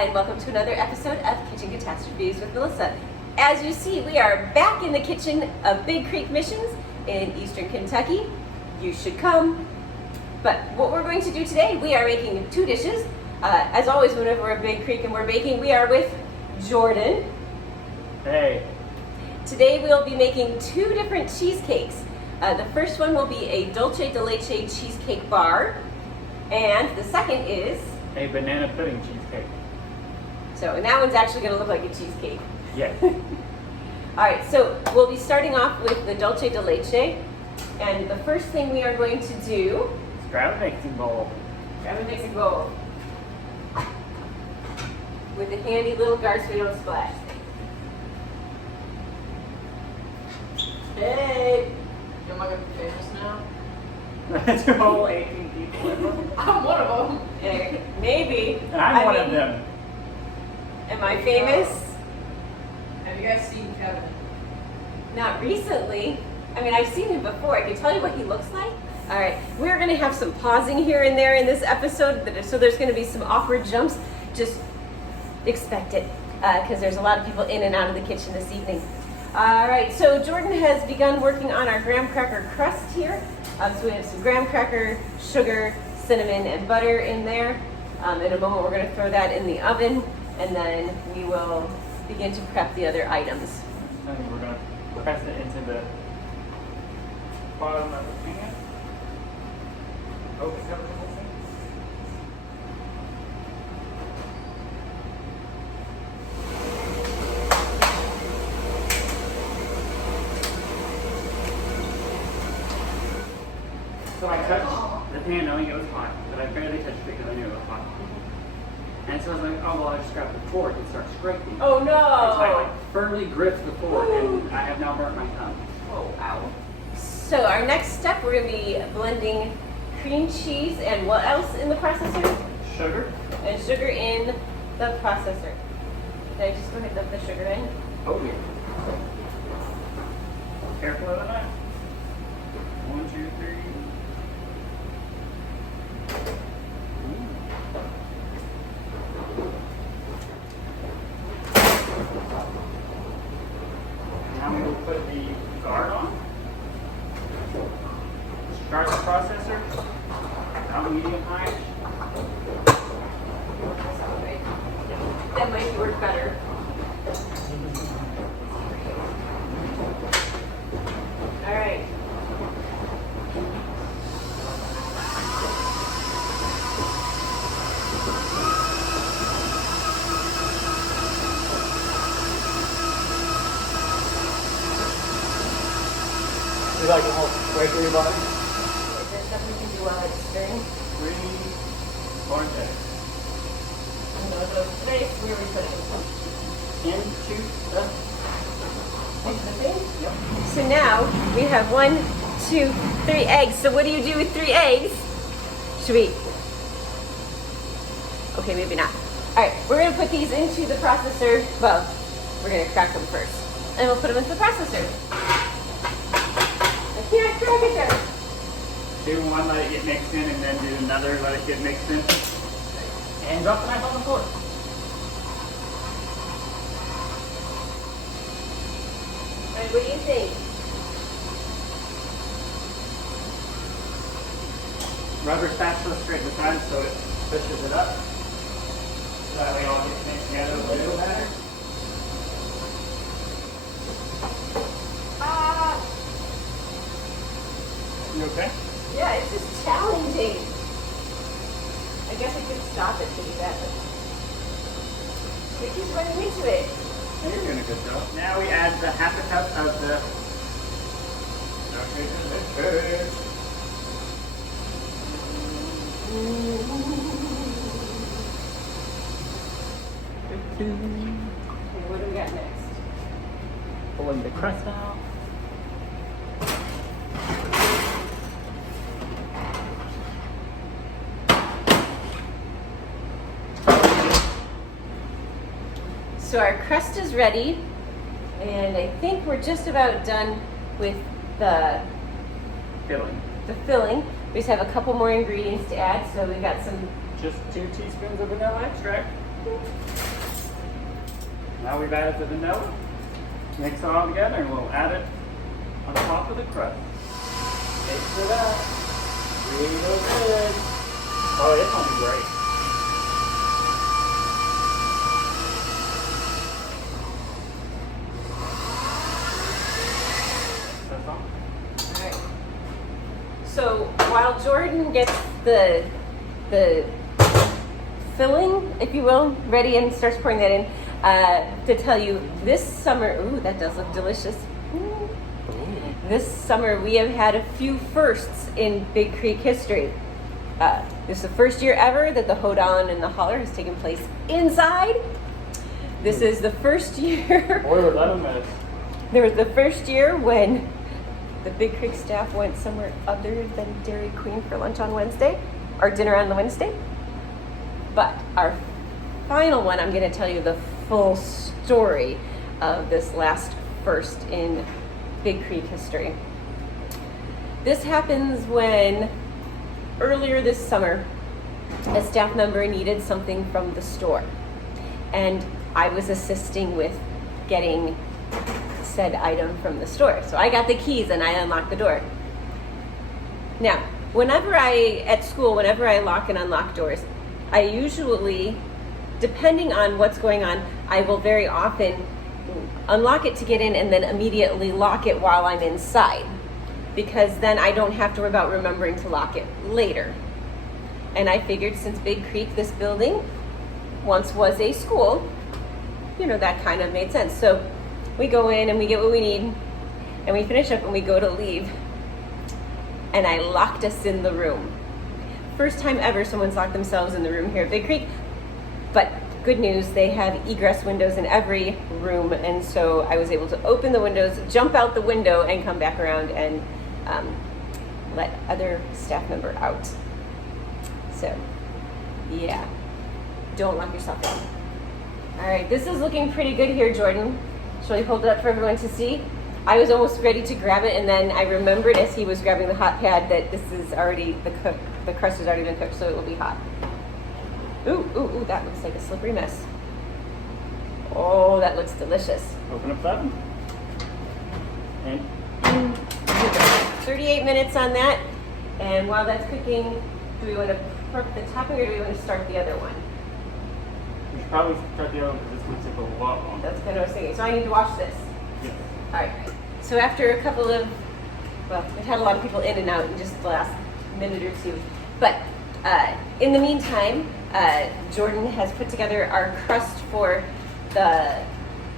and welcome to another episode of Kitchen Catastrophes with Melissa. As you see, we are back in the kitchen of Big Creek Missions in Eastern Kentucky. You should come. But what we're going to do today, we are making two dishes. As always, whenever we're at Big Creek and we're baking, we are with Jordan. Hey. Today we'll be making two different cheesecakes. The first one will be a Dolce De Leche cheesecake bar, and the second is A banana pudding cheesecake. and that one's actually going to look like a cheesecake. Yes. All right, so we'll be starting off with the Dolce De Leche, and the first thing we are going to do Let's grab a mixing bowl. grab a mixing bowl with a handy little guard so we don't splash. Hey! Am I gonna be famous now? That's all 18 people. I'm one of them. Maybe. And I'm one of them. Am I famous? Have you guys seen Kevin? Not recently. I mean, I've seen him before. I can tell you what he looks like. All right, we're going to have some pausing here and there in this episode, so there's going to be some awkward jumps. Just expect it, because there's a lot of people in and out of the kitchen this evening. All right, so Jordan has begun working on our graham cracker crust here. So we have some graham cracker, sugar, cinnamon, and butter in there. In a moment, we're going to throw that in the oven, and then we will begin to prep the other items. And we're going to press it into the bottom of the pan. Oh, is that what the whole thing? So I touched the pan knowing it was hot, but I barely touched it because I knew it was hot. And so I was like, oh, well, I just grab the fork and start scraping. Oh And so I no! firmly gripped the fork and I have now burnt my tongue. Oh wow. So our next step, we're going to be blending cream cheese and what else in the processor? Sugar. And sugar in the processor. Did I just go ahead and dump the sugar in? Oh, yeah. Careful of the knife. 1, 2, 3. Now we will put the guard on. Start the processor. About medium high. That might work better. All right. You like the whole way through your body? Is there stuff we can do while it's stirring? 3 orange eggs. And those are nice. Where are we putting them? Into the Into the thing? Yep. So now we have 1, 2, 3 eggs. So what do you do with 3 eggs? Should we? Okay, maybe not. All right, we're gonna put these into the processor. Well, we're gonna crack them first, and we'll put them into the processor. I can't crack it there. Do one, let it get mixed in, and then do another, let it get mixed in. And drop the knife on the floor. All right, what do you think? Rubber spatula straight the side so it pushes it up. That way all gets mixed together with a little better. Ah, You okay? yeah, it's just challenging. I guess I could stop it to do that, but it keeps running into it. Yeah, you're doing a good job. Now we add the half a cup of the Okay, what do we got next? pulling the crust out. So our crust is ready, and I think we're just about done with the Filling. filling. We just have a couple more ingredients to add, so we've got some Just 2 teaspoons of vanilla extract. Now we've added the vanilla. Mix it all together and we'll add it on top of the crust. Mix it up. Real good. Oh, it's gonna be great. That's all. All right. So while Jordan gets the filling, if you will, ready and starts pouring that in, to tell you this summer, ooh, that does look delicious. Ooh. This summer we have had a few firsts in Big Creek history. This is the first year ever that the hoedown and the holler has taken place inside. This is the first year. Boy, was that a mess. There was the first year when the Big Creek staff went somewhere other than Dairy Queen for lunch on Wednesday, or dinner on the Wednesday. But our final one, I'm going to tell you the full story of this last first in Big Creek history. This happens when earlier this summer, a staff member needed something from the store, and I was assisting with getting said item from the store. So I got the keys and I unlocked the door. Now, whenever I lock and unlock doors, I usually, depending on what's going on, I will very often unlock it to get in and then immediately lock it while I'm inside, because then I don't have to worry about remembering to lock it later. And I figured since Big Creek, this building once was a school, that kind of made sense. So we go in and we get what we need and we finish up and we go to leave. And I locked us in the room. First time ever someone's locked themselves in the room here at Big Creek. But good news, they have egress windows in every room. And so I was able to open the windows, jump out the window, and come back around and let other staff member out. So, yeah, don't lock yourself in. All right, this is looking pretty good here, Jordan. Shall we hold it up for everyone to see? I was almost ready to grab it, and then I remembered as he was grabbing the hot pad that this is already, the crust has already been cooked, so it will be hot. Ooh, that looks like a slippery mess. Oh, that looks delicious. Open up that. And 38 minutes on that, and while that's cooking, do we want to prep the topping or do we want to start the other one? we should probably start the other one because this one took a lot longer. That's kind of what I was thinking. So I need to wash this. Yes. All right. So after a couple of, we've had a lot of people in and out in just the last minute or two. But in the meantime, Jordan has put together our crust for the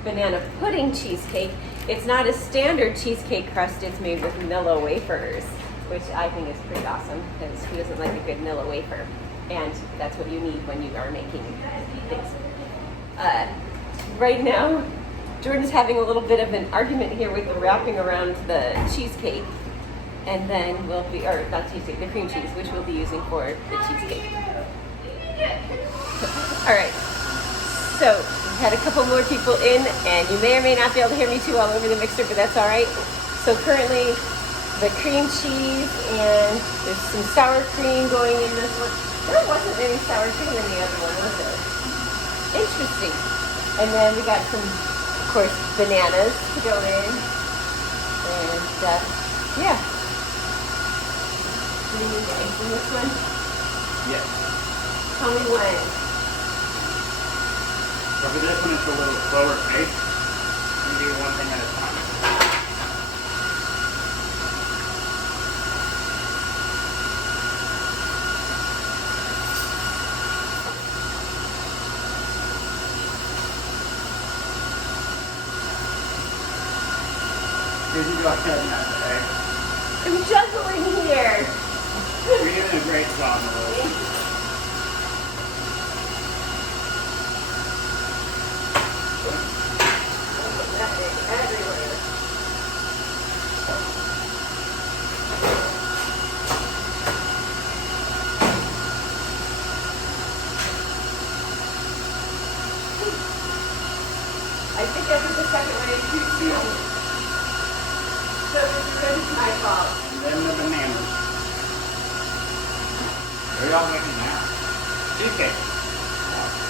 banana pudding cheesecake. It's not a standard cheesecake crust. It's made with Nilla wafers, which I think is pretty awesome because who doesn't like a good Nilla wafer? And that's what you need when you are making things. Right now, Jordan's having a little bit of an argument here with the wrapping around the cheesecake. And then we'll be, or not cheesecake, the cream cheese, which we'll be using for the cheesecake. All right, so we've had a couple more people in, and you may or may not be able to hear me too all over the mixer, but that's all right. So currently, the cream cheese, and there's some sour cream going in this one. There wasn't any sour cream in the other one, was there? Interesting. And then we got some, of course, bananas to go in. And, yeah. Do you need the eggs in this one? Yes. Tell me when. So for this one, it's a little slower pace. You do one thing at a time. Did you do a cutting that today? I'm juggling here. You're doing a great job, Melissa. Everywhere. I think I put the second one in too soon. So this is my fault. And then the bananas. What are y'all making now? Cheesecake.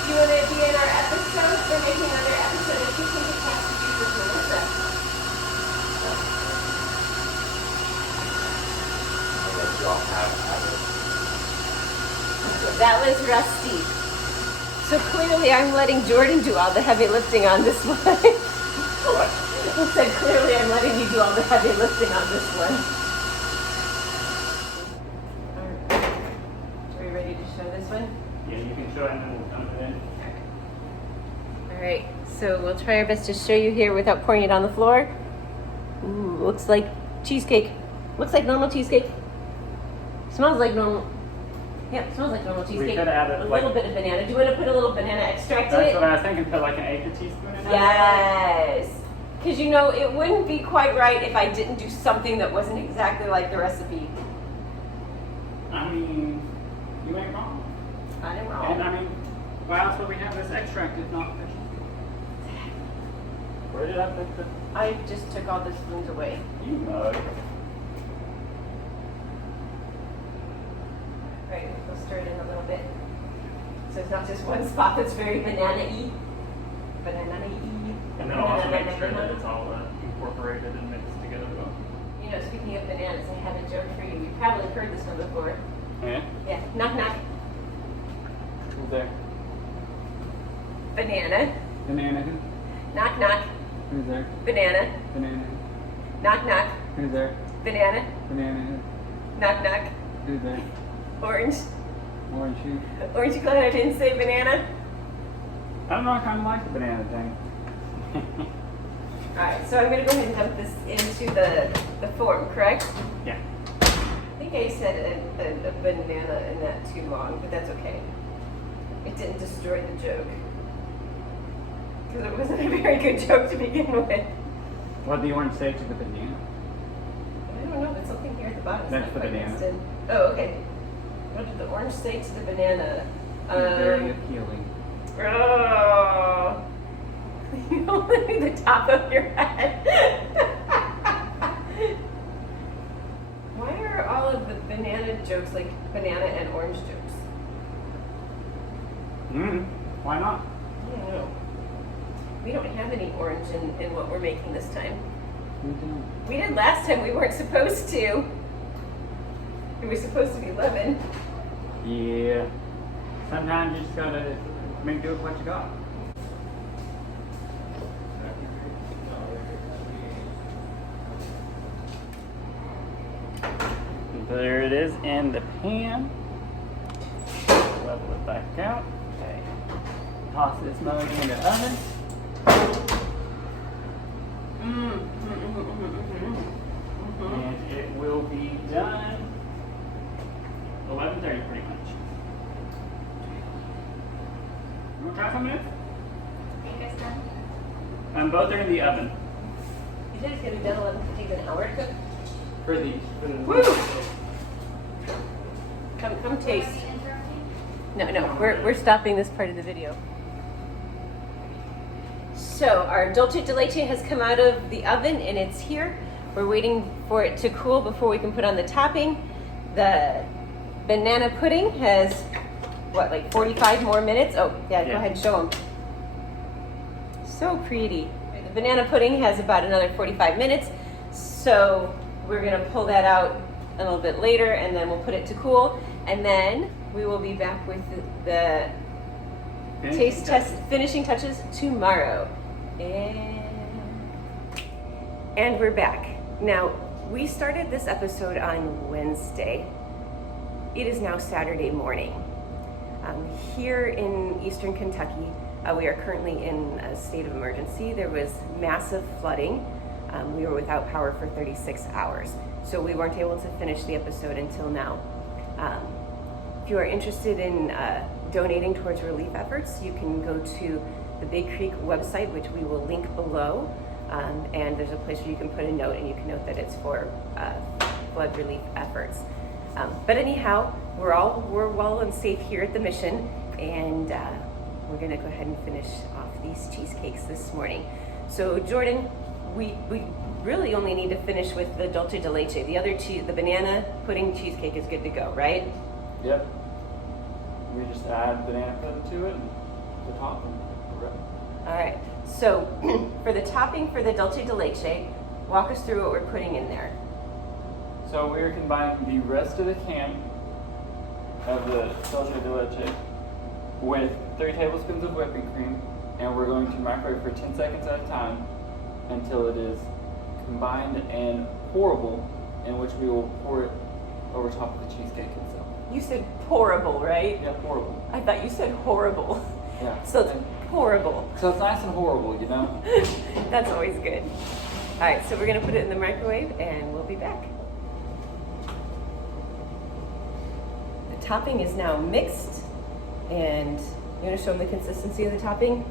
You want to be begin our episode. We're making another episode of Cheesecake Catastrophes with Melissa. I guess you all have it. That was Rusty. So clearly I'm letting Jordan do all the heavy lifting on this one. What? I said clearly I'm letting you do all the heavy lifting on this one. Are we ready to show this one? Yeah, you can show it and then we'll dump it in. Alright, so we'll try our best to show you here without pouring it on the floor. Ooh, looks like cheesecake. Looks like normal cheesecake. Smells like normal. Yeah, it smells like normal cheesecake. We could add a little bit of banana. Do you want to put a little banana extract in it? That's what I was thinking, put like an eighth of teaspoon in it. Yes. Because you know, it wouldn't be quite right if I didn't do something that wasn't exactly like the recipe. I mean, you ain't wrong. I am wrong. And I mean, why else would we have this extract if not for cheesecake? Where did I put the... I just took all the spoons away. You mug. Right, we'll stir it in a little bit. So it's not just one spot that's very banana-y. Banana-y. And then I'll also make sure that it's all incorporated and mixed together well. You know, speaking of bananas, I have a joke for you. You've probably heard this one before. Yeah? Yeah. Knock, knock. Who's there? Banana. Banana who? Knock, knock. Who's there? Banana. Banana who? Knock, knock. Who's there? Banana. Banana who? Knock, knock. Who's there? Orange. Orange who? Orange, you glad I didn't say banana? I don't know, I kind of like the banana thing. Alright, so I'm going to go ahead and dump this into the form, correct? Yeah. I think I said a banana in that too long, but that's okay. It didn't destroy the joke. Because it wasn't a very good joke to begin with. What do you want to say to the banana? I don't know, but something here at the bottom is That's not the quite banana. mixed in. Oh, okay. What did the orange say to the banana? Very appealing. Oh. You only knew the top of your head. Why are all of the banana jokes like banana and orange jokes? Why not? I don't know. We don't have any orange in what we're making this time. We did last time, we weren't supposed to. It was supposed to be lemon. Yeah. Sometimes you just gotta make do with what you got. There it is in the pan. Level it back out. Okay. Toss this mug in the oven. And it will be done 11:30 pretty much. You want to try some minutes? Are you guys done? Both are in the oven. You said it's going to be done 11 to take an hour to cook? For the Woo! Come taste. Are you interrupting? No, we're stopping this part of the video. So our Dolce De Leche has come out of the oven and it's here. We're waiting for it to cool before we can put on the topping. The banana pudding has, what, like 45 more minutes? Oh, yeah, go ahead and show them. So pretty. The banana pudding has about another 45 minutes. So we're gonna pull that out a little bit later and then we'll put it to cool. And then we will be back with the taste test finishing touches tomorrow. And we're back. Now, we started this episode on Wednesday. It is now Saturday morning. Here in Eastern Kentucky, we are currently in a state of emergency. There was massive flooding. We were without power for 36 hours. So we weren't able to finish the episode until now. If you are interested in donating towards relief efforts, you can go to the Big Creek website, which we will link below. And there's a place where you can put a note and you can note that it's for flood relief efforts. But anyhow, we're well and safe here at the mission, and we're gonna go ahead and finish off these cheesecakes this morning. So Jordan, we really only need to finish with the Dolce De Leche. The other the banana pudding cheesecake is good to go, right? Yep. We just add banana pudding to it. the topping. All right. So for the topping for the Dolce De Leche, walk us through what we're putting in there. So we're combining the rest of the can of the Dolce De Leche with 3 tablespoons of whipping cream, and we're going to microwave for 10 seconds at a time until it is combined and pourable, in which we will pour it over top of the cheesecake itself. You said pourable, right? Yeah, pourable. I thought you said horrible. Yeah. So it's pourable. So it's nice and horrible, you know? That's always good. All right, so we're gonna put it in the microwave and we'll be back. The topping is now mixed, and you wanna show them the consistency of the topping?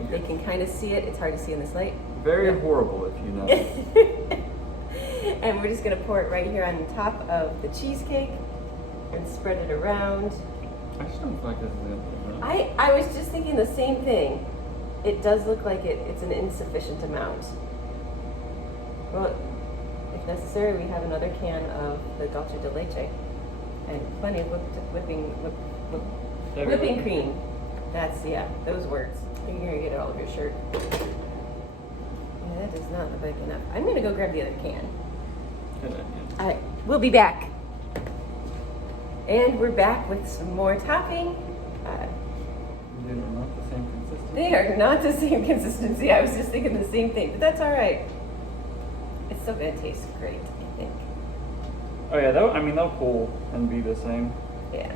If they can kind of see it, it's hard to see in this light. Very horrible, if you know. And we're just gonna pour it right here on top of the cheesecake and spread it around. I just don't feel like this is gonna be enough. I was just thinking the same thing. It does look like it's an insufficient amount. Well, if necessary, we have another can of the Dolce De Leche and plenty of whipping cream. That's, yeah, those words. You're gonna get it all over your shirt. Yeah, that does not look like enough. I'm gonna go grab the other can. Good idea. All right, we'll be back. And we're back with some more topping. They're not the same consistency. They are not the same consistency. I was just thinking the same thing, but that's all right. It's still gonna taste great, I think. Oh yeah, they'll cool and be the same. Yeah.